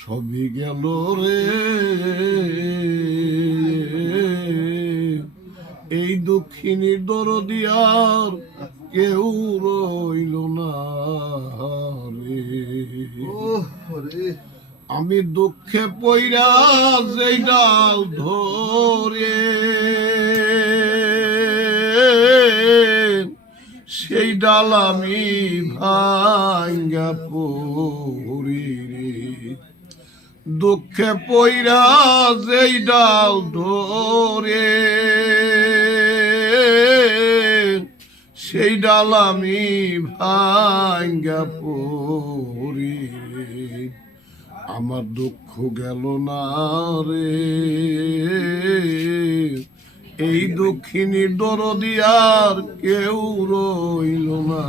সবই গেল রে, এই দক্ষিণীর দরদি আর কেউ রইল না রে। আমি দুঃখে পইরা যেই ডাল ধরে, সেই ডাল আমি ভাঙ্গা পড়ি রে। দুঃখে পইরা যেই ডাল ধরে, সেই ডাল আমি ভাঙ্গা পড়ি রে। আমার দুঃখ গেল না রে, এই দক্ষিণীর দরদি আর কেউ রইল না।